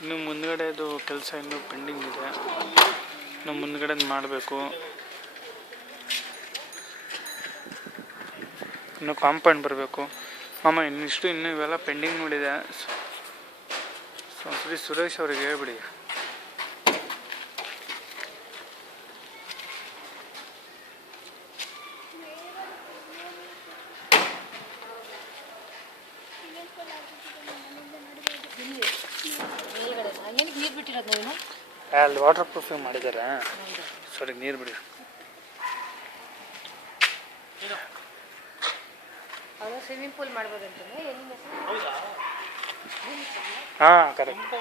ಇನ್ನು ಮುಂದ್ಗಡೆದು ಕೆಲಸ ಇನ್ನೂ ಪೆಂಡಿಂಗ್ ಇದೆ. ಇನ್ನು ಮುಂದ್ಗಡೆ ಮಾಡಬೇಕು. ಇನ್ನು ಕಾಂಪೌಂಡ್ ಬರಬೇಕು. ಮಾಮ ಇನ್ನೂ ಇವೆಲ್ಲ ಪೆಂಡಿಂಗ್ ನೋಡಿದೆ. ಸರಿ ಸುರೇಶ್ ಅವ್ರಿಗೆ ಹೇಳ್ಬಿಡಿ. ಅಲ್ಲಿ ವಾಟರ್ ಪ್ರೂಫಿಂಗ್ ಮಾಡಿದ್ದಾರೆ. ಸರಿ ನೀರು ಬಿಡಿ. ಸ್ವಿಮ್ಮಿಂಗ್ ಪೂಲ್ ಮಾಡ್ಬೋದಂತ. ಹಾಂ ಕರೆಕ್ಟ್.